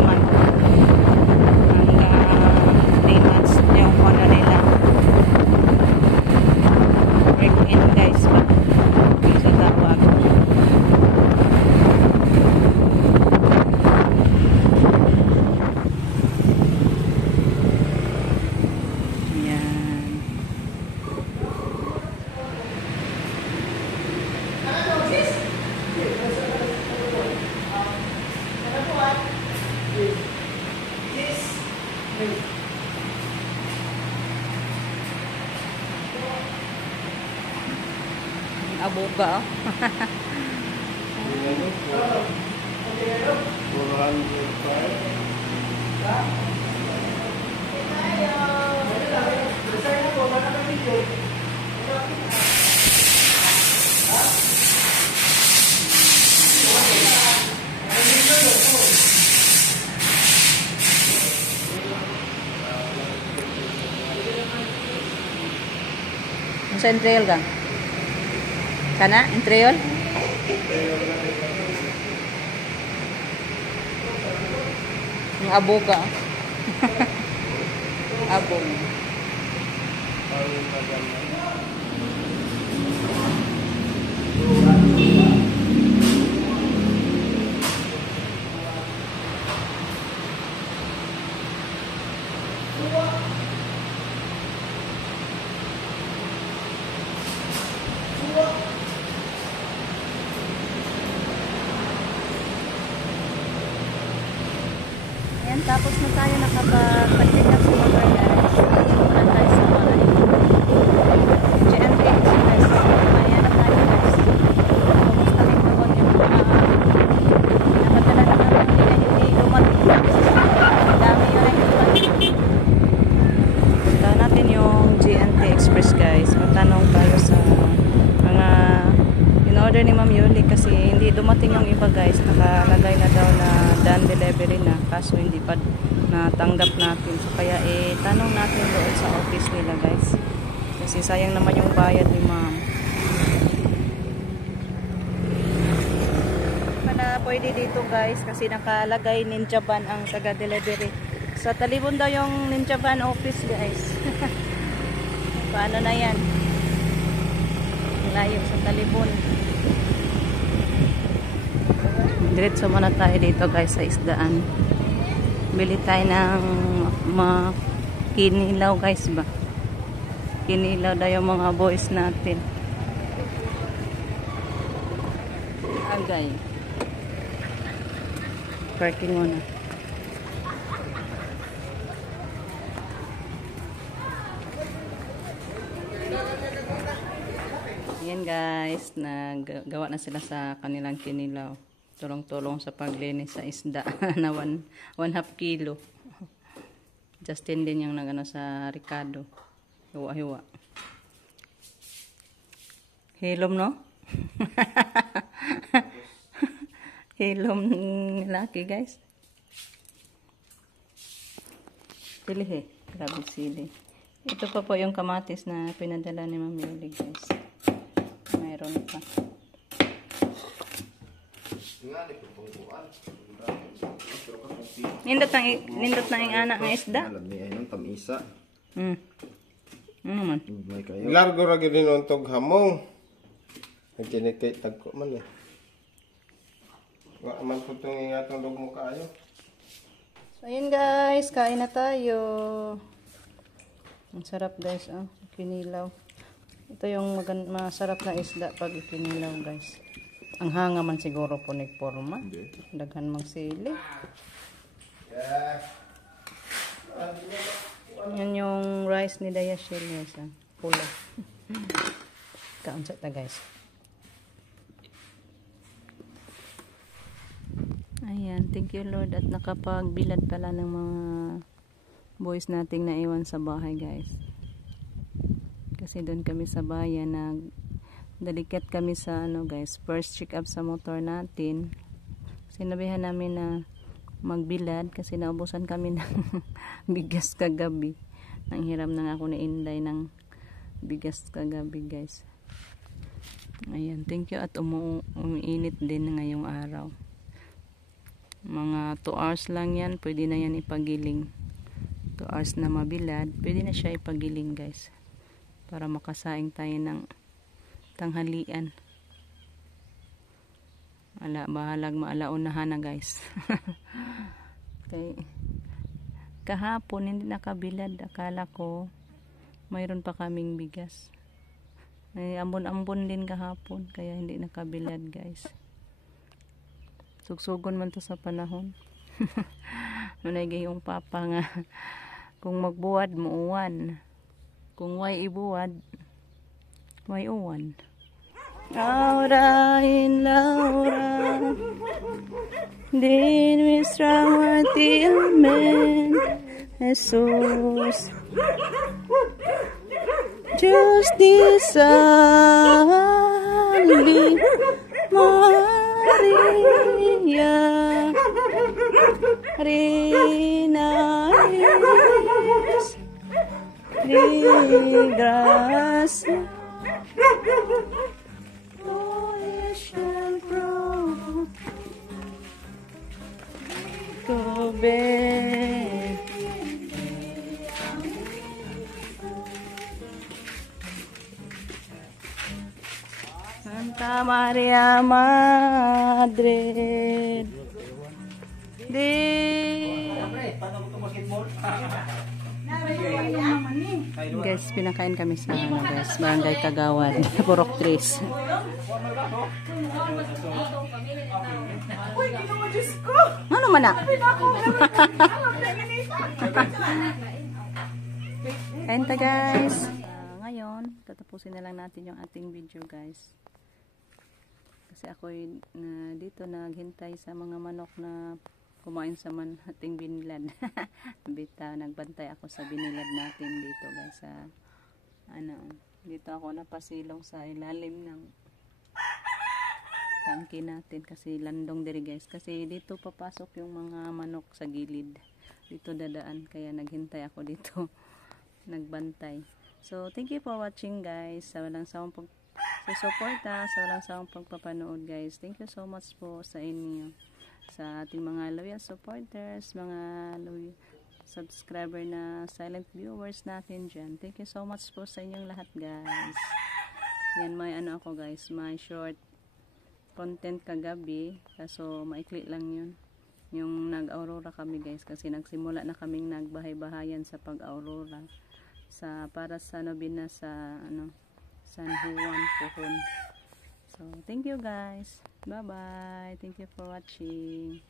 month. Hanggang 3 months yung ano nila. Break in guys ba? Sa tawag. Abuga oh. Sa trail ka? Kana? In trail? Yung abog ka. Abog. Ayan, tapos na tayo nakapag-check up sa motor guys. Muna tayo sa mga GNT Express. Ayan na tayo guys. Kumusta rin ko yung nakadala na naman nila hindi dumating. Dami yun rin dumating. Punta natin yung GNT Express guys. Magtanong tayo sa mga in-order ni Ma'am Yuli kasi hindi dumating yung iba guys. Nakalagay na daw na done delivery na kaso hindi pa natanggap natin. So kaya tanong natin doon sa office nila guys. Kasi sayang naman yung bayad ni Ma'am. Para pwede dito guys kasi nakalagay Ninja Van ang taga-delivery. Sa Talibon daw yung Ninja Van office guys. Paano na yan? Layo sa Talibon. Diretso muna tayo dito guys sa isdaan. Bili tayo ng kinilaw guys ba. Kinilaw daw yung mga boys natin. Agay. Parking muna. Ayan guys, nagawa na sila sa kanilang kinilaw. Tulong-tulong sa paglinis sa isda na 1.5 kilo. Justin din yung nagano sa Ricardo. Hiwa-hiwa. Hilom no? Hilom laki guys. Sili he. Grabe sili. Ito pa po yung kamatis na pinadala ni Ma'am Yuli guys. Mayroon pa. Nindot na yung anak ng isda. Tamisa. Ano man? Largo ra gid nun tog hamong. Nagtinikay tagko man eh. Wa man pud tong ingatong dog mo kaayo. So ayun guys, kain na tayo. Ang sarap guys, kinilaw. Ito yung masarap na isda pag ikinilaw guys. Ang hanga man siguro po ni forma. Daghan mang sili. Yan yung rice ni Dayashil guys. Pula. Kaunsa ta guys. Ayan, thank you Lord at nakapagbilad pala ng mga boys nating naiwan sa bahay guys. Kasi doon kami sa bayan dalikat kami sa guys, first check up sa motor natin. Sinabihan namin na magbilad kasi naubusan kami ng bigas kagabi. Nanghiram na ako ni Inday ng bigas kagabi guys. Ayan, thank you at umiinit din ngayong araw. Mga 2 hours lang yan, pwede na yan ipagiling. 2 hours na mabilad, pwede na siya ipagiling guys. Para makasaing tayo ng tanghalian. Bahalag maalaunahan na guys. Okay. Kahapon hindi nakabilad. Akala ko mayroon pa kaming bigas. May ambon-ambon din kahapon, kaya hindi nakabilad guys. Sugsugon man to sa panahon. Manay yung papa nga. Kung magbuwad, muuwan. Kung way ibuwad, way uwan. Laura in Laura, din misra muerti amen, Jesus. Just this salve Maria, Reina de gracia, Santa Maria Madre de guys, pinakain kami sa guys, Barangay Kagawan, Purok 3. Ano man na? Kain ta guys. Ngayon, tatapusin na lang natin yung ating video guys. Kasi ako dito naghintay sa mga manok na kumain sa ating binilad. Bita, nagbantay ako sa binilad natin dito guys. Dito ako napasilong sa ilalim ng tangke natin kasi landong diri guys. Kasi dito papasok yung mga manok sa gilid. Dito dadaan, kaya naghintay ako dito. Nagbantay. So, thank you for watching guys. Sa walang sawang susuporta, sa walang sawang pagpapanood guys. Thank you so much po sa inyo. Sa ating mga loyal supporters, mga loyal subscriber na silent viewers natin dyan. Thank you so much po sa inyong lahat guys. Yan, may ako guys, may short content kagabi. Kaso maikli lang yun. Yung nag-aurora kami guys. Kasi nagsimula na kaming nagbahay-bahayan sa pag-aurora. Para sa nobina sa San Juan Puhon. So, thank you guys. Bye-bye. Thank you for watching.